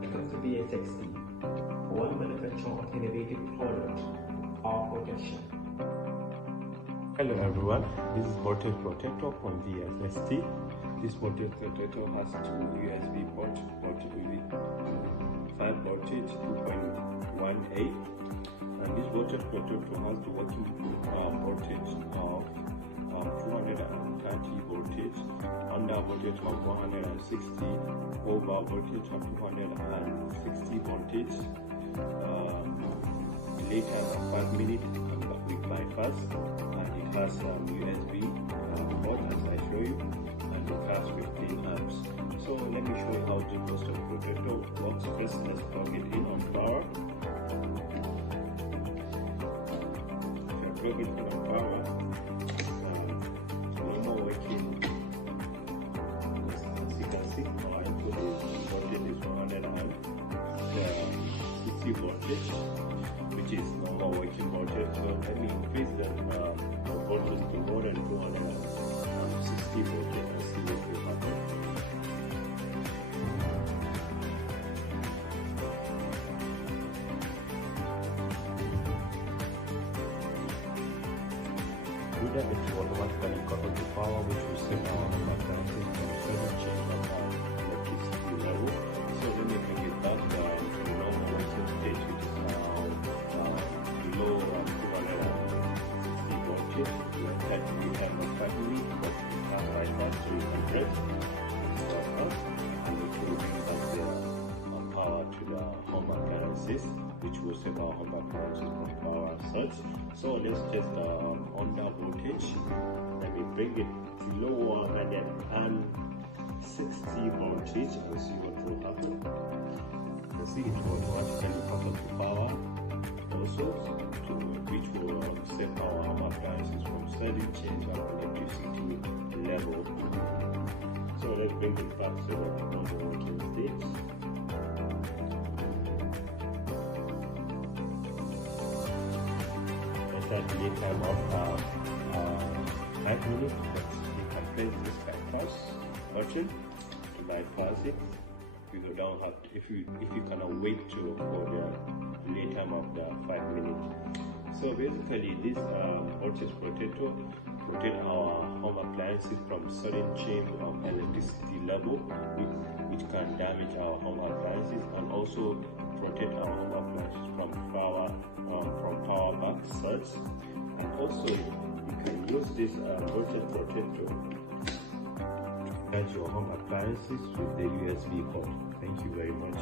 Welcome to BXST, one manufacturer of innovative product of protection. Hello everyone, this is voltage protector from BXST. This voltage protector has two USB ports, voltage with 5 voltage 2.18, and this voltage protector has the working voltage of 230 voltage, under voltage of 160, over voltage of 260 voltage. Later than 5 minutes with bypass, and it has USB port as I show you, and it has 15 amps. So let me show you how the voltage protector works. First, let's plug it in on power. If you plug it in on power, normal working. As you can see, our input voltage is 100 amps, 60 voltage, which is normal working voltage. So let me increase the voltage to more than 260 voltage and see what will happen. Do that, it will automatically cut off the power, which will save our appliances from certain change of electricity level. So let me bring it back to the normal working stage, which is below 260 voltage. That we have a family, but we have right now 300. Start up, and it will bring back the power to the home appliances, which will save our home appliances from power surge. So let's test under voltage. Let me bring it below 160 voltage and see what will happen. You see it will automatically cut off the power also, which will save our home appliances from sudden change of electricity level. So let's bring it back to the normal working state. At the time of 5 minutes, but you can press this bypass button to bypass it. You don't have to, if you cannot wait for the late time of the 5 minutes. So basically, this voltage protector protect our home appliances from sudden change of electricity level, which can damage our home appliances, and also protect our home appliances from power back surge. And also you can use this voltage protector to charge your home appliances with the USB port. Thank you very much.